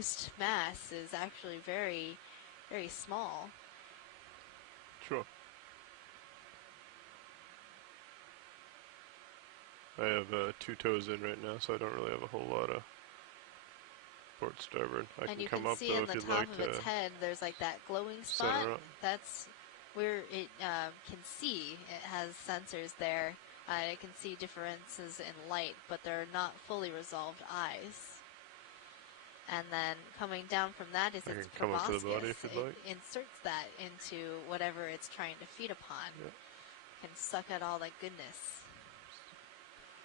most mass is actually very, very small. Sure. I have 2 toes in right now, so I don't really have a whole lot of port starboard. I can come up though if you'd like to. And you can see in the top of its head, there's like that glowing spot. That's where it can see. It has sensors there. It can see differences in light, but they're not fully resolved eyes. And then coming down from that is its proboscis. It inserts that into whatever it's trying to feed upon. Yep. Can suck out all that goodness.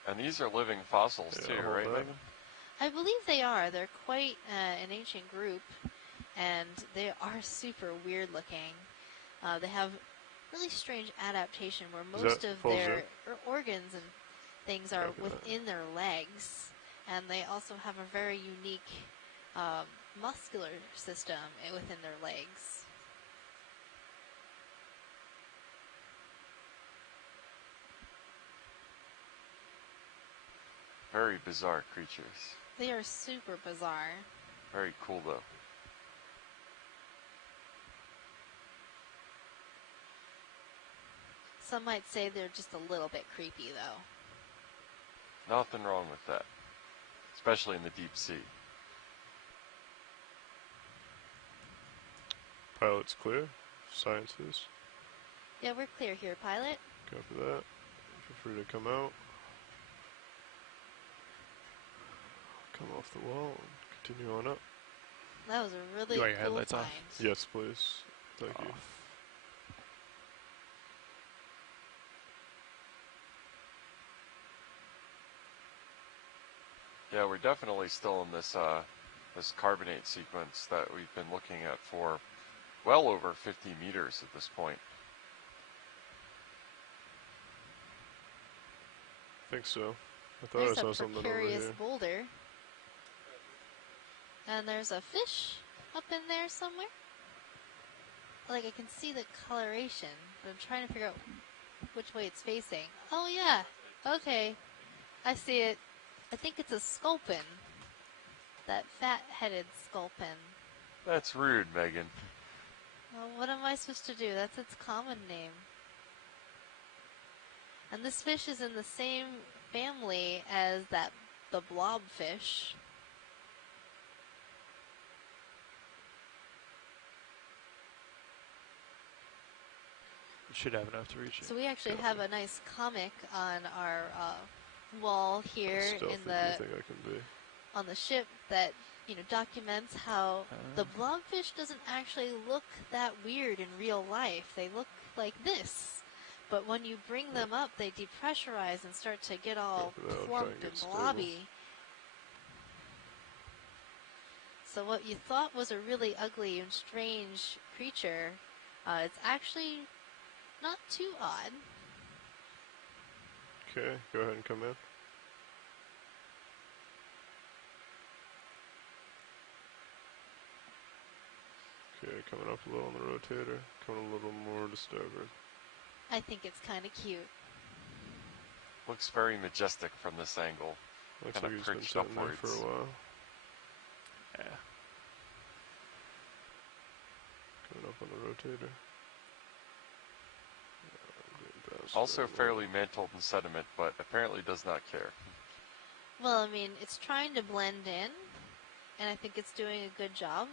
And these are living fossils too, right, Megan? I believe they are. They're quite an ancient group, and they are super weird looking. They have really strange adaptation where most of their organs and things are within their legs, and they also have a very unique muscular system within their legs. Very bizarre creatures. They are super bizarre. Very cool, though. Some might say they're just a little bit creepy, though. Nothing wrong with that, especially in the deep sea. Pilot's clear. Science is. Yeah, we're clear here, pilot. Copy that. Feel free to come out. Come off the wall and continue on up. That was a really cool find. Yes, please. Thank you. Yeah, we're definitely still in this this carbonate sequence that we've been looking at for well over 50 meters at this point. I think so. I thought I saw something over here. There's a precarious boulder. And there's a fish up in there somewhere. Like, I can see the coloration, but I'm trying to figure out which way it's facing. Oh, yeah. Okay. I see it. I think it's a sculpin. That fat-headed sculpin. That's rude, Megan. Well, what am I supposed to do? That's its common name. And this fish is in the same family as the blobfish. Should have enough to reach it. So we actually have a nice comic on our wall here on the ship that documents how the blobfish doesn't actually look that weird in real life. They look like this, but when you bring them up, they depressurize and start to get all plump and blobby. So what you thought was a really ugly and strange creature, it's actually not too odd. Okay, go ahead and come in. Okay, coming up a little on the rotator, coming a little more to starboard. I think it's kind of cute. Looks very majestic from this angle. Looks like he's been sitting there for a while. Yeah. Coming up on the rotator. Also fairly mantled in sediment, but apparently does not care. Well, I mean, it's trying to blend in, and I think it's doing a good job.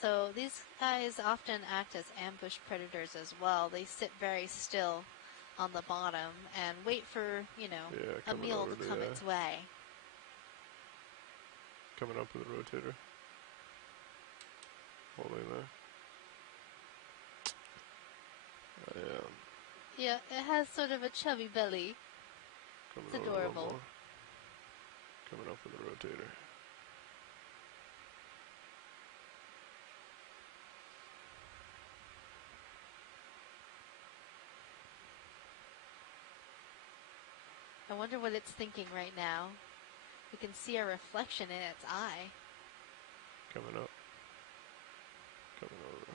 So these guys often act as ambush predators as well. They sit very still on the bottom and wait for, a meal to come its way. Coming up with a rotator. Holding there. Yeah, it has sort of a chubby belly. It's adorable. Coming up with a rotator. I wonder what it's thinking right now. We can see a reflection in its eye. Coming up. Coming over.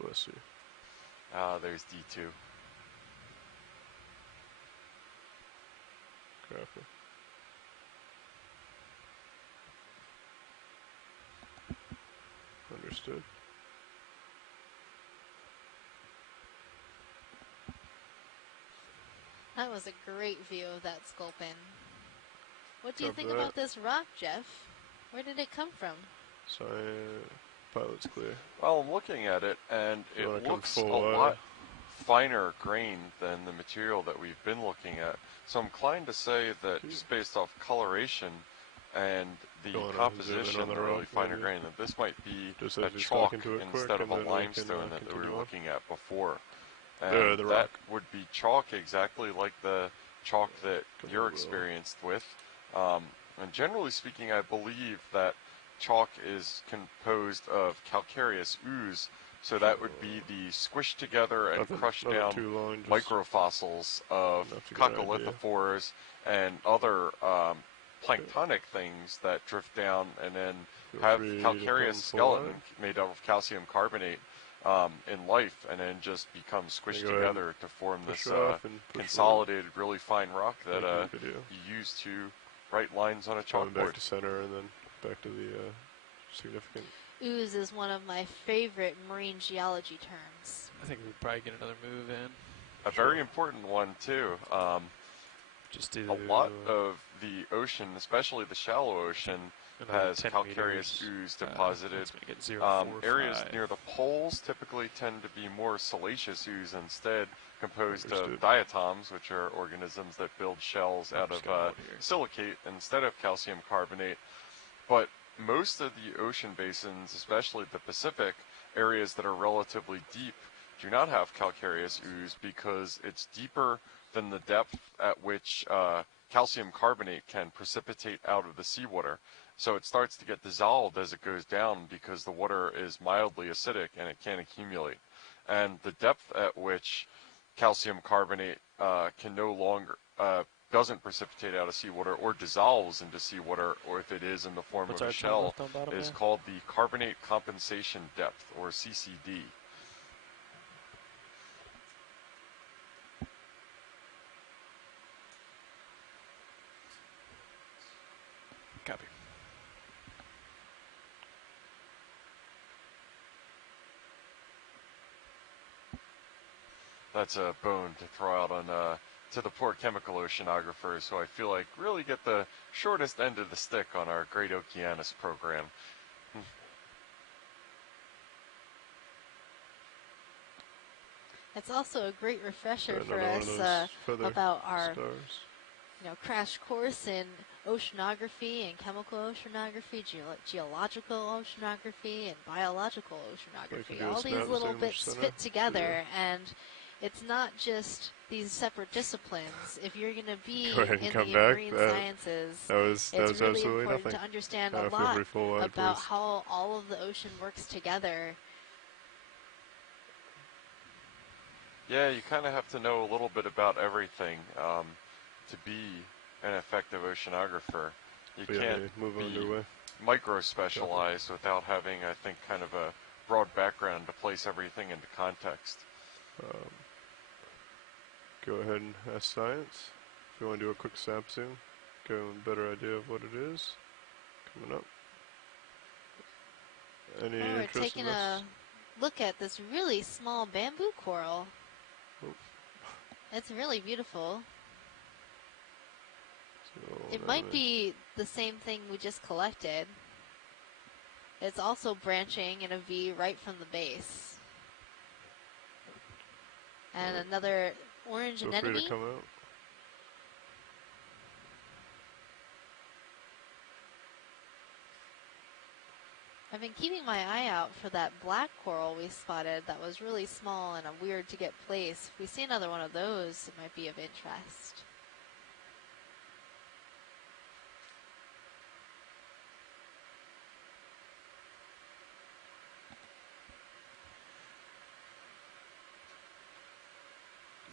Bless you. Ah, there's D2. Copy. Understood. That was a great view of that sculpin. What do you think about this rock, Jeff? Where did it come from? Pilot's clear. Well, I'm looking at it, and it looks a lot finer grained than the material that we've been looking at. So I'm inclined to say that just based off coloration and the composition, the really finer grain, that this might be a chalk instead of a limestone that we were looking at before. And that would be chalk exactly like the chalk that you're experienced with. And generally speaking, I believe that chalk is composed of calcareous ooze, so that would be the squished together and crushed down microfossils of coccolithophores and other planktonic things that drift down and then have calcareous skeleton made up of calcium carbonate in life, and then just become squished together to form this consolidated, really fine rock that you use to write lines on a chalkboard. Back to center and then back to the significant. Ooze is one of my favorite marine geology terms. I think we'd probably get another move in. A very important one too. Just do a lot of the ocean, especially the shallow ocean, has calcareous ooze deposited. Areas near the poles typically tend to be more siliceous ooze instead, composed of diatoms, which are organisms that build shells out of silicate instead of calcium carbonate. But most of the ocean basins, especially the Pacific, areas that are relatively deep, do not have calcareous ooze because it's deeper than the depth at which calcium carbonate can precipitate out of the seawater. So it starts to get dissolved as it goes down because the water is mildly acidic and it can't accumulate. And the depth at which calcium carbonate can no longer doesn't precipitate out of seawater or dissolves into seawater, or if it is in the form of a shell, is called the carbonate compensation depth, or CCD. Copy. That's a bone to throw out on to the poor chemical oceanographers, who I feel like really get the shortest end of the stick on our Great Okeanos program. It's also a great refresher for us about our crash course in oceanography and chemical oceanography, geological oceanography, and biological oceanography. All these little bits fit together, and it's not just these separate disciplines. If you're going to be in the marine sciences, it's really important to understand a lot about how all of the ocean works together. Yeah, you kind of have to know a little bit about everything to be an effective oceanographer. You can't be micro-specialized without having, I think, kind of a broad background to place everything into context. Go ahead and ask science. If you want to do a quick snap zoom, get a better idea of what it is coming up. Any interest we're taking in this? a look at this really small bamboo coral. Oh. It's really beautiful. So it might be the same thing we just collected. It's also branching in a V right from the base. And another orange anemone. Feel free to come out. I've been keeping my eye out for that black coral we spotted that was really small and weird to get placed. If we see another one of those, it might be of interest.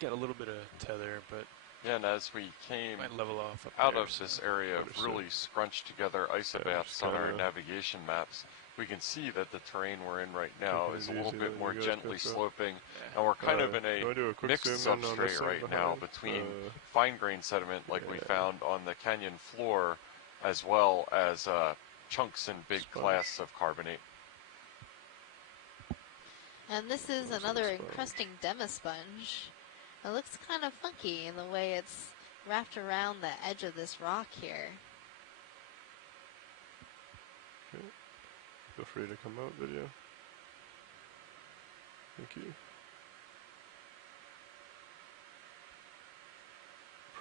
Got a little bit of tether, but yeah, and as we came level off out of this area of really scrunched together isobaths on our navigation maps, we can see that the terrain we're in right now is a little bit more gently sloping, and we're kind of in a mixed substrate right now between fine-grained sediment like we found on the canyon floor, as well as chunks and big clasts of carbonate. And this is another encrusting demasponge. It looks kind of funky in the way it's wrapped around the edge of this rock here. Okay. Feel free to come out, video. Thank you.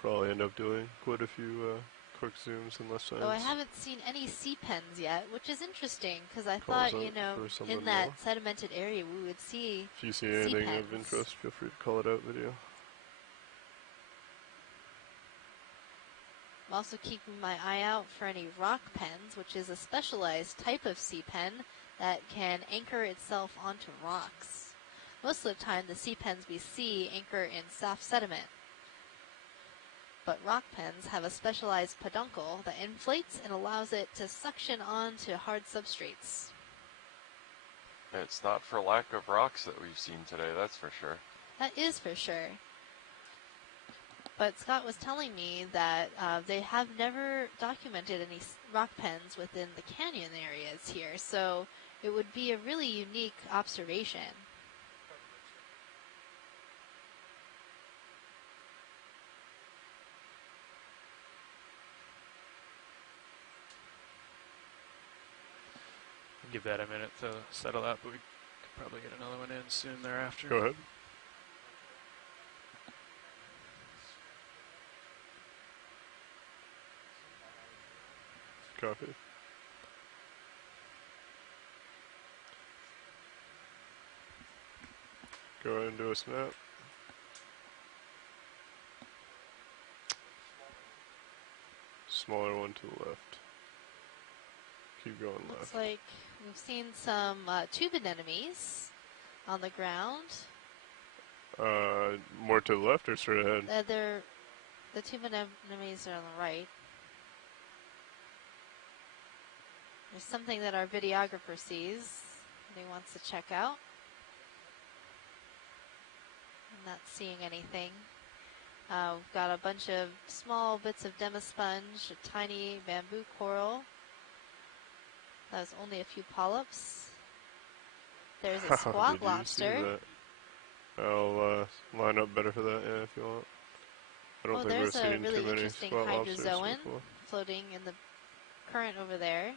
Probably end up doing quite a few quick zooms in less time. Oh, I haven't seen any sea pens yet, which is interesting because I thought, you know, in that sedimented area we would see. If you see anything of interest, feel free to call it out, video. I'm also keeping my eye out for any rock pens, which is a specialized type of sea pen that can anchor itself onto rocks. Most of the time, the sea pens we see anchor in soft sediment. But rock pens have a specialized peduncle that inflates and allows it to suction onto hard substrates. It's not for lack of rocks that we've seen today, that's for sure. That is for sure. But Scott was telling me that they have never documented any rock pens within the canyon areas here, so it would be a really unique observation. Give that a minute to settle out, but we could probably get another one in soon thereafter. Go ahead. Copy. Go ahead and do a snap. Smaller one to the left. Keep going left. Looks like we've seen some tube anemones on the ground. More to the left or straight ahead? The tube anemones are on the right. There's something that our videographer sees and he wants to check out. I'm not seeing anything. We've got a bunch of small bits of demasponge, a tiny bamboo coral. That was only a few polyps. There's a squat lobster. I'll line up better for that, yeah, if you want. I don't think we're seeing really too many interesting squat lobsters hydrozoan so floating in the current over there.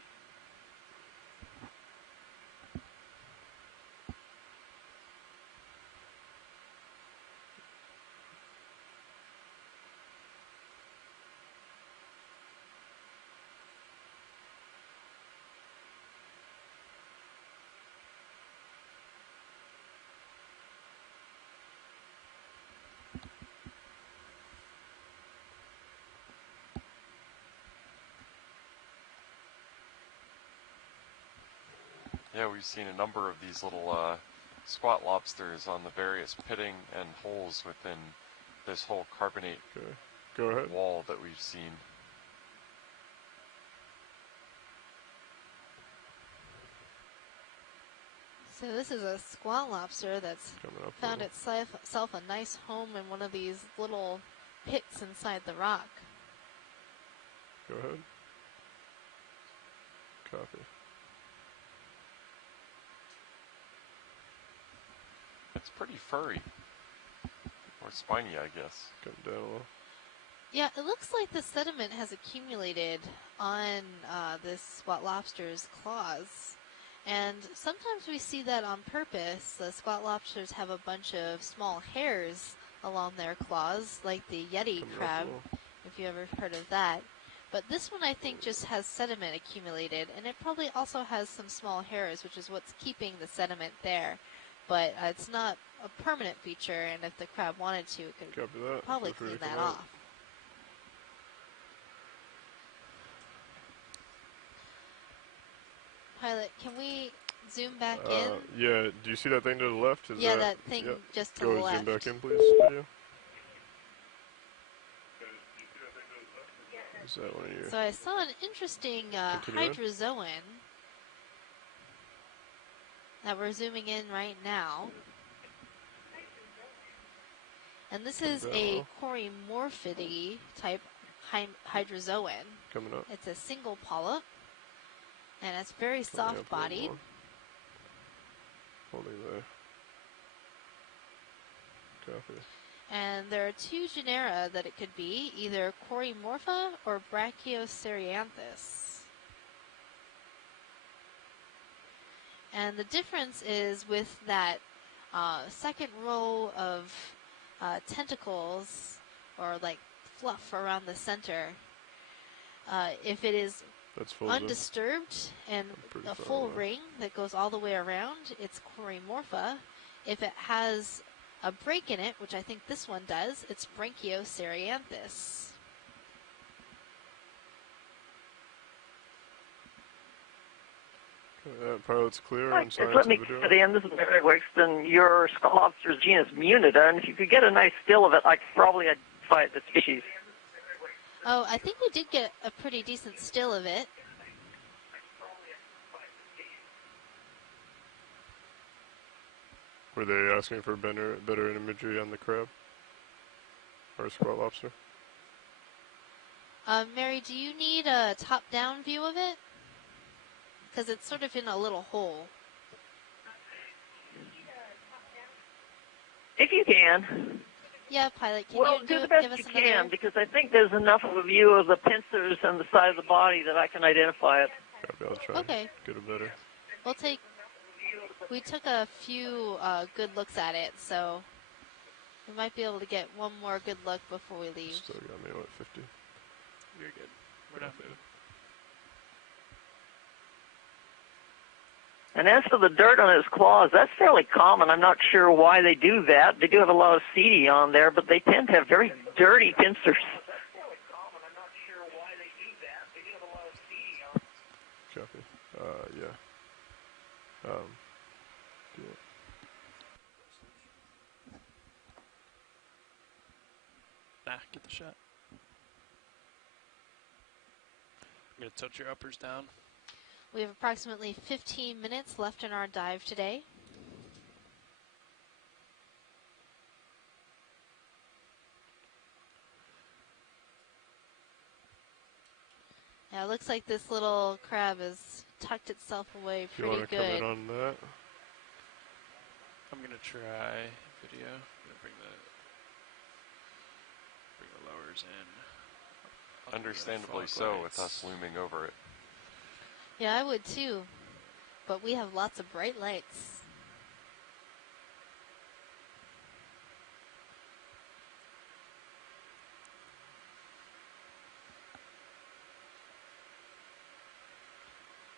Yeah, we've seen a number of these little squat lobsters on the various pitting and holes within this whole carbonate Go ahead. wall that we've seen. So this is a squat lobster that's found itself a nice home in one of these little pits inside the rock. Go ahead. Copy. It's pretty furry. Or spiny, I guess. Come down a little. Yeah, it looks like the sediment has accumulated on this squat lobster's claws. And sometimes we see that on purpose. The squat lobsters have a bunch of small hairs along their claws, like the Yeti crab, if you ever heard of that. But this one, I think, just has sediment accumulated, and it probably also has some small hairs, which is what's keeping the sediment there. But it's not a permanent feature, and if the crab wanted to, it could probably clean that off. Pilot, can we zoom back in? Yeah, do you see that thing to the left? Is that thing just to the left. Zoom back in, please, video. Is that one of your... So I saw an interesting hydrozoan that we're zooming in right now. And this is a Corymorphidae type hydrozoan. Coming up. It's a single polyp, and it's very soft-bodied. Holding there. Copy. And there are two genera that it could be, either Corymorpha or Brachioceranthus. And the difference is with that second row of tentacles, or like fluff around the center, if it is undisturbed and a full ring that goes all the way around, it's Corymorpha. If it has a break in it, which I think this one does, it's Brachioceranthus. Pilot's clear on science let me get in. This is Mary Wixton, your skull lobster's genus Munida, and if you could get a nice still of it, I could probably identify the species. Oh, I think we did get a pretty decent still of it. Were they asking for better imagery on the crab? Or squat lobster? Mary, do you need a top-down view of it? Because it's sort of in a little hole. If you can. Yeah, Pilot, can you do the best give us you another? Can, because I think there's enough of a view of the pincers and the side of the body that I can identify it. Copy, I'll try. Okay. Get it better. We took a few good looks at it, so we might be able to get one more good look before we leave. Still got me, what, 50? You're good. We're not moving. And as for the dirt on his claws, that's fairly common. I'm not sure why they do that. They do have a lot of CD on there, but they tend to have very dirty pincers. Copy. Yeah. Do it. Nah, get the shot. I'm going to tilt your uppers down. We have approximately 15 minutes left in our dive today. Yeah, it looks like this little crab has tucked itself away pretty good. You want to come in on that? I'm going to try video. I'm going to bring the lowers in. Understandably so, with us looming over it. Yeah, I would too, but we have lots of bright lights.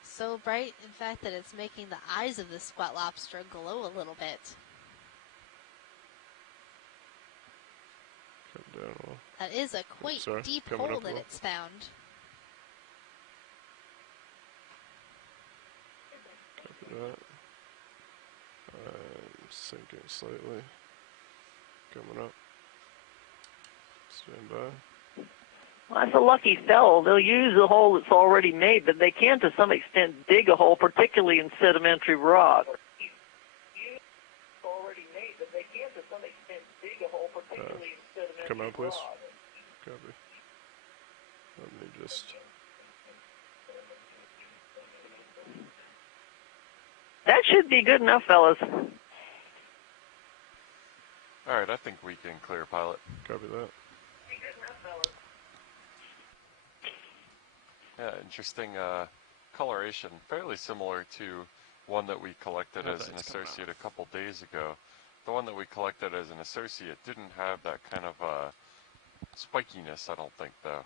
So bright, in fact, that it's making the eyes of this squat lobster glow a little bit. Come down a little. That is a quite deep hole that it's found. That. Sinking slightly. Coming up. Stand by. Well, that's a lucky fellow. They'll use a hole that's already made, but they can, to some extent, dig a hole, particularly in sedimentary rock. Come out, please. Copy. Let me just... That should be good enough, fellas. All right, I think we can clear, pilot. Copy that. Yeah, interesting coloration, fairly similar to one that we collected as an associate a couple days ago. The one that we collected as an associate didn't have that kind of spikiness, I don't think, though.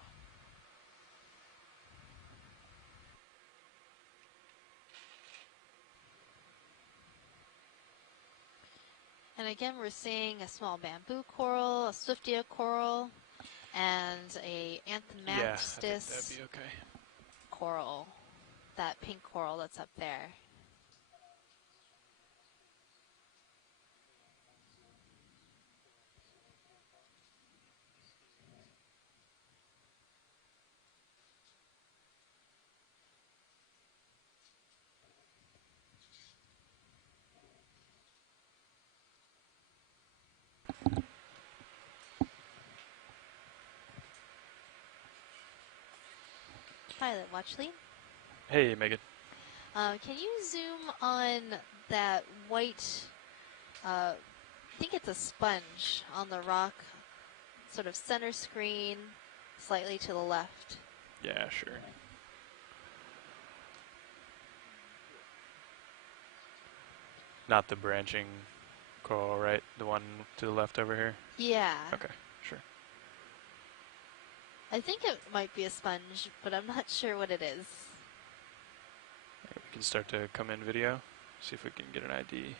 And again, we're seeing a small bamboo coral, a swiftia coral, and a anthomastis that'd be okay. coral. That pink coral that's up there. Pilot, watch lead. Hey, Megan. Can you zoom on that white I think it's a sponge on the rock, sort of center screen, slightly to the left. Yeah, sure. Not the branching coral, right? The one to the left over here? Yeah. Okay, sure. I think it might be a sponge, but I'm not sure what it is. We can start to come in video, see if we can get an ID.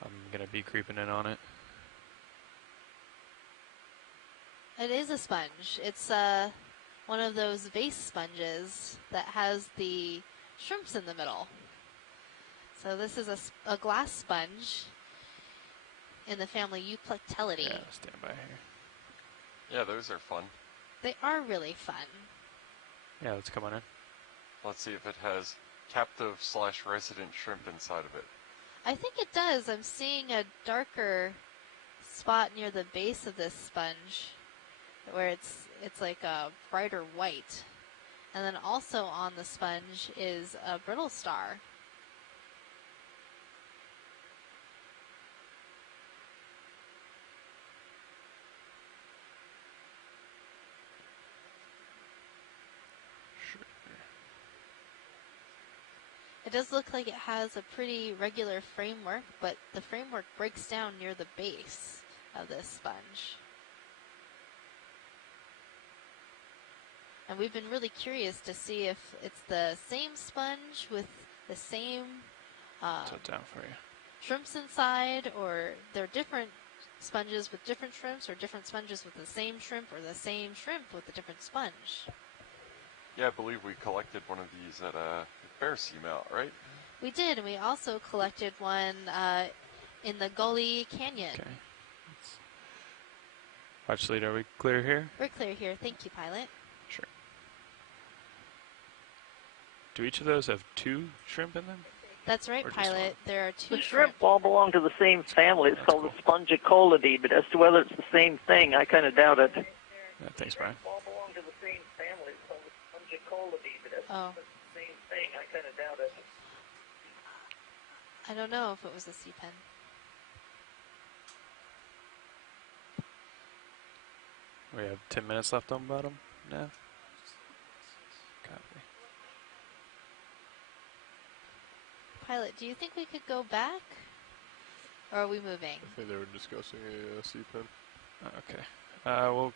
I'm going to be creeping in on it. It is a sponge. It's one of those vase sponges that has the shrimps in the middle. So this is a glass sponge in the family Euplectellidae. Yeah, stand by here. Yeah, those are fun. They are really fun. Yeah, let's come on in. Let's see if it has captive/resident shrimp inside of it. I think it does. I'm seeing a darker spot near the base of this sponge where it's like a brighter white. And then also on the sponge is a brittle star. It does look like it has a pretty regular framework, but the framework breaks down near the base of this sponge. And we've been really curious to see if it's the same sponge with the same Tilt down for you. shrimps inside, or they're different sponges with different shrimps, or different sponges with the same shrimp, or the same shrimp with a different sponge. Yeah, I believe we collected one of these at Bear Seamount, right? We did, and we also collected one in the Gully Canyon. Okay. Watch lead, are we clear here? We're clear here. Thank you, pilot. Sure. Do each of those have 2 shrimp in them? That's right, Or just pilot. one? There are 2 The shrimp all belong to the same family. It's called the Spongicolidae, but as to whether it's the same thing, I kind of doubt it. Yeah, thanks, Brian. All belong to the same family. It's called the Spongicolidae, but as to whether it's the same thing, I kind of doubt it. I don't know if it was a sea pen. We have 10 minutes left on bottom now. Copy. Pilot, do you think we could go back? Or are we moving? I think they were discussing a sea pen. Okay. We'll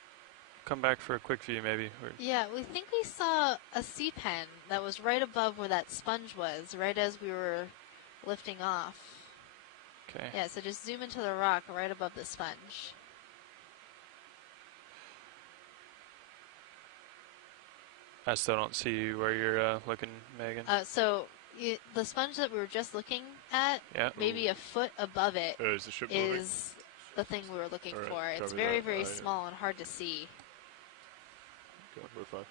come back for a quick view, maybe. Yeah, we think we saw a sea pen that was right above where that sponge was, right as we were lifting off. Okay. Yeah, so just zoom into the rock right above the sponge. I still don't see where you're looking, Megan. The sponge that we were just looking at, maybe a foot above it, is the ship is the thing we were looking for. It's very, very small and hard to see. Okay, we're fine.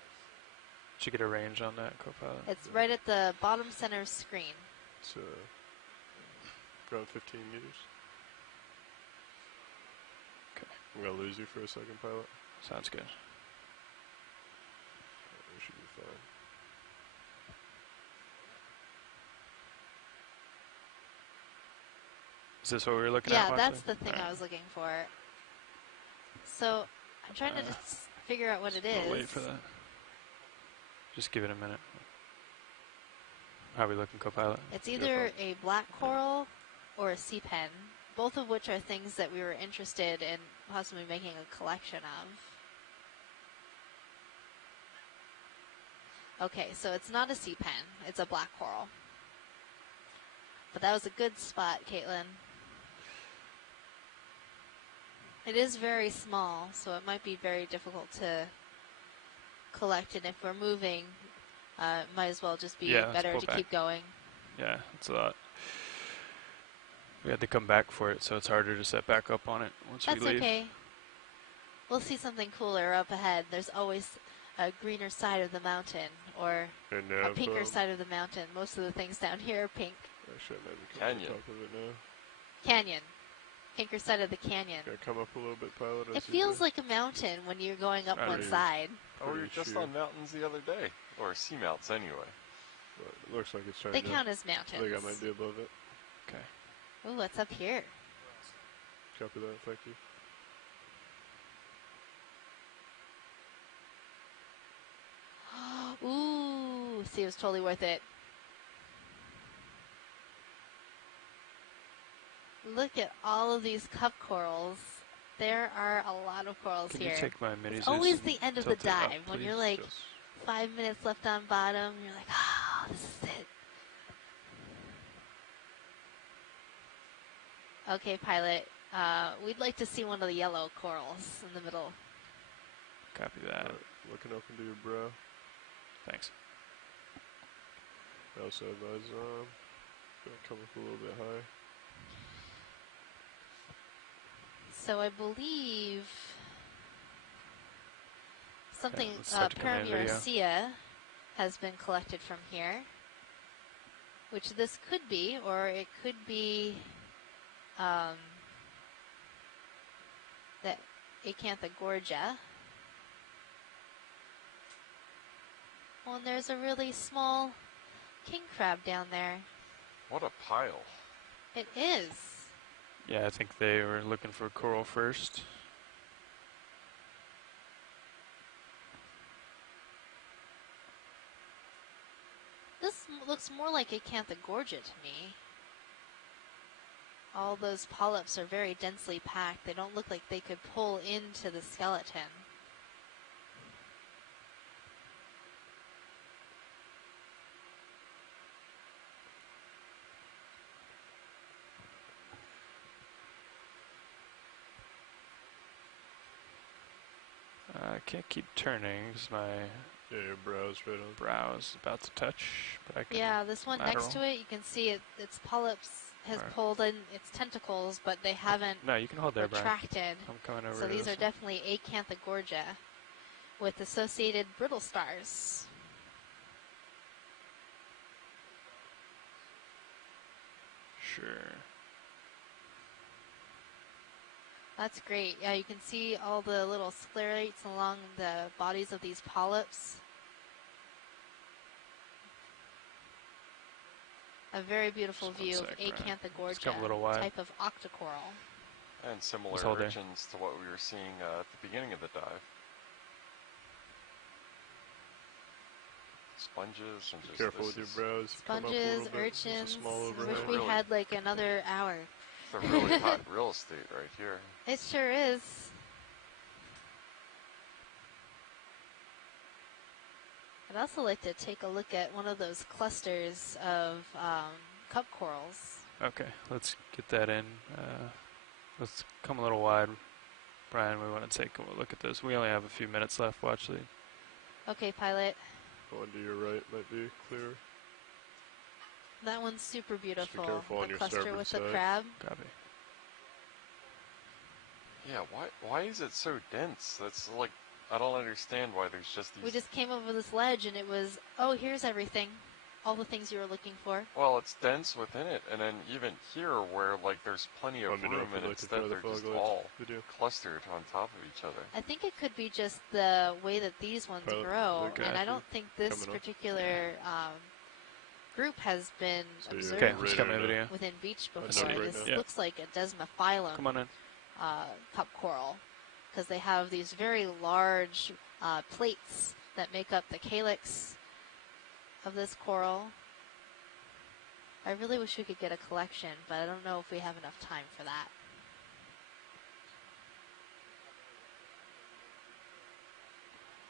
Did you get a range on that, co-pilot? It's right at the bottom center screen. It's around 15 meters. Okay. I'm going to lose you for a second, pilot. Sounds good. We should be fine. Is this what we were looking Yeah, at? that's the thing I was looking for. So I'm trying to just figure out what it is. We'll wait for that. Just give it a minute. How are we looking, co-pilot? It's either a black coral or a sea pen, both of which are things that we were interested in possibly making a collection of. Okay, so it's not a sea pen, it's a black coral. But that was a good spot, Caitlin. It is very small, so it might be very difficult to collect, and if we're moving, might as well just be better to keep going. Yeah, it's a lot. We had to come back for it, so it's harder to set back up on it once we leave. That's okay. We'll see something cooler up ahead. There's always a greener side of the mountain, or a pinker side of the mountain. Most of the things down here are pink. Canyon. Top of it now. Canyon. Pinker side of the canyon. Gotta come up a little bit, pilot. It feels like a mountain when you're going up one side. Oh, we were just on mountains the other day. Or seamounts, anyway. But it looks like it's trying They count as mountains. I think I might be above it. Okay. Ooh, what's up here? Copy that, thank you. Ooh, see, it was totally worth it. Look at all of these cup corals. There are a lot of corals here. Can you take my mini It's always the end of the dive when you're like 5 minutes left on bottom. You're like, oh, this is it. Okay, pilot. We'd like to see one of the yellow corals in the middle. Copy that. Right, looking up into your brow. Thanks. I also have eyes on. Gonna come up a little bit high. So I believe something Paramuracea has been collected from here, which this could be, or it could be the Acanthogorgia. Oh, and there's a really small king crab down there. What a pile. It is. Yeah, I think they were looking for coral first. This looks more like Acanthogorgia to me. All those polyps are very densely packed. They don't look like they could pull into the skeleton. I can't keep turning because my your brow's right on. Brow's about to touch, but I can. Yeah, this one lateral. next to it, you can see its polyps has pulled in its tentacles, but they haven't you can hold there, retracted. I'm coming over. So to these this are definitely Acanthogorgia with associated brittle stars. Sure. That's great. Yeah, you can see all the little sclerates along the bodies of these polyps. A very beautiful view of Acanthogorgia, type of octocoral. And similar origins to what we were seeing at the beginning of the dive. Sponges and just careful with your brows. Sponges, urchins. I wish we had like another hour. It's a really hot real estate right here. It sure is. I'd also like to take a look at one of those clusters of cup corals. Okay, let's get that in. Let's come a little wide. Brian, we want to take a look at this. We only have a few minutes left. Watch the. Okay, pilot. One to your right might be clear. That one's super beautiful. Just be careful on your cluster with side. the crab. Copy. Yeah, why is it so dense? That's like, I don't understand why there's just these... We just came over this ledge and it was, oh, here's everything. All the things you were looking for. Well, it's dense within it, and then even here where like there's plenty of room, and instead they're just all clustered on top of each other. I think it could be just the way that these ones grow, and I don't think this particular group has been observed within beach before. This looks like a desmophyllum cup coral, because they have these very large plates that make up the calyx of this coral. I really wish we could get a collection, but I don't know if we have enough time for that.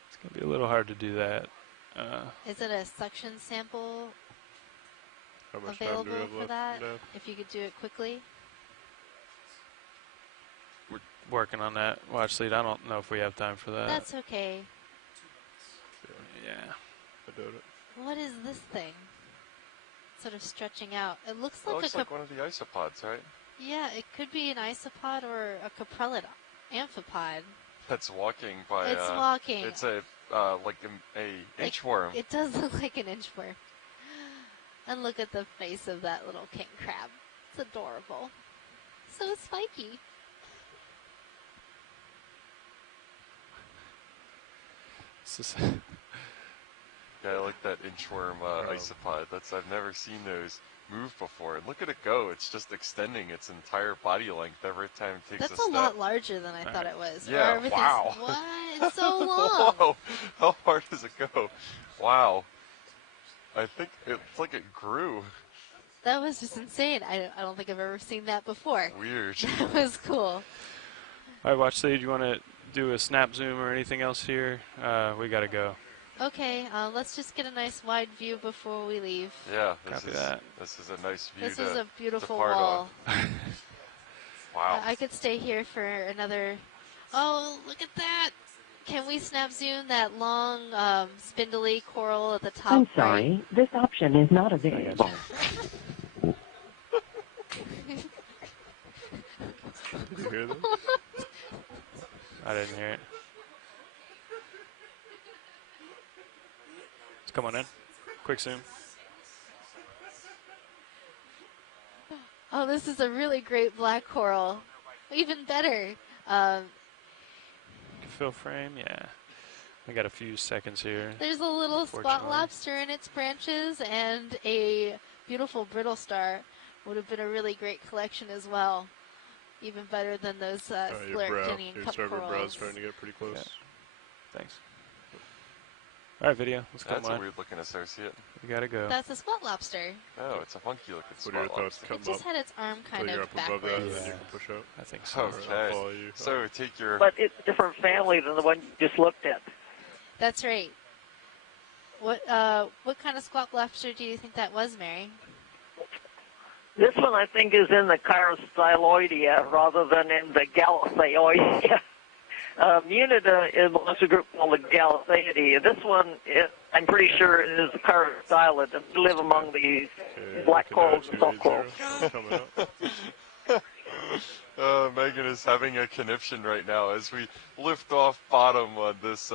It's going to be a little hard to do that. Is it a suction sample available for that? No. If you could do it quickly? We're working on that. Watch lead. I don't know if we have time for that. That's okay. Yeah. I doubt it. What is this thing? Sort of stretching out. It looks like one of the isopods, right? Yeah, it could be an isopod or a coprolid amphipod. That's walking by. It's walking. It's a like a inchworm. It does look like an inchworm. And look at the face of that little king crab. It's adorable. So spiky. Yeah, I like that inchworm isopod. I've never seen those move before. And look at it go. It's just extending its entire body length every time it takes a step. That's a lot larger than I thought it was. Yeah, wow. What? It's so long. Whoa. How hard does it go? Wow. I think it's like it grew. That was just insane. I don't think I've ever seen that before. Weird. That was cool. All right, Watch Sage, you want to do a snap zoom or anything else here? We got to go. Okay, let's just get a nice wide view before we leave. Yeah, this is a nice view. This is a beautiful wall. Wow. I could stay here for another. Oh, look at that! Can we snap zoom that long, spindly coral at the top? I'm sorry, right? this option is not available. Did you hear that? I didn't hear it. Come on in. Quick zoom. Oh, this is a really great black coral. Even better. Fill frame, yeah. We got a few seconds here. There's a little spot lobster in its branches and a beautiful brittle star. Would have been a really great collection as well. Even better than those Scleractinian cup corals. Your brow's starting to get pretty close. Yeah. Thanks. All right, video. Let's go. That's a weird-looking associate. We gotta go. That's a squat lobster. Oh, it's a funky-looking squat lobster. What are your thoughts? It just had its arm kind of backwards. Above that, and then you can push up. I think so. Okay. So take your. But it's a different family than the one you just looked at. That's right. What kind of squat lobster do you think that was, Mary? This one, I think, is in the Chirostyloidea rather than in the Galatheoidea. Munida belongs to a group called the Galatheidae. This one, I'm pretty sure, is the Chirostylid. They live among these black corals and salt corals. Megan is having a conniption right now as we lift off bottom on this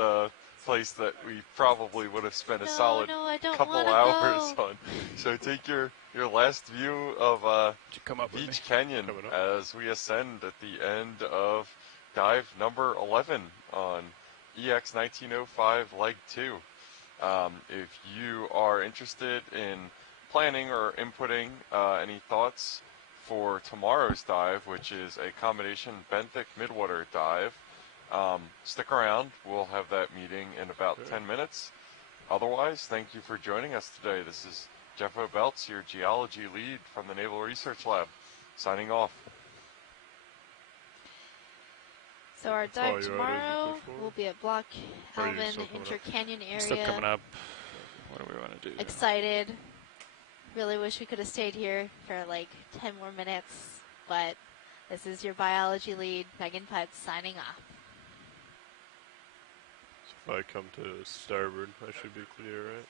place that we probably would have spent a solid couple hours on. So take your last view of Veatch Canyon as we ascend at the end of dive number 11 on EX1905 Leg 2. If you are interested in planning or inputting any thoughts for tomorrow's dive, which is a combination benthic midwater dive, stick around. We'll have that meeting in about 10 minutes. Otherwise, thank you for joining us today. This is Jeff O'Belts, your geology lead from the Naval Research Lab, signing off. So our dive tomorrow will be at Block Alvin Inter-Canyon area. Stuff coming up. What do we want to do? Excited. Really wish we could have stayed here for like 10 more minutes, but this is your biology lead, Megan Putz, signing off. So if I come to starboard, I should be clear, right?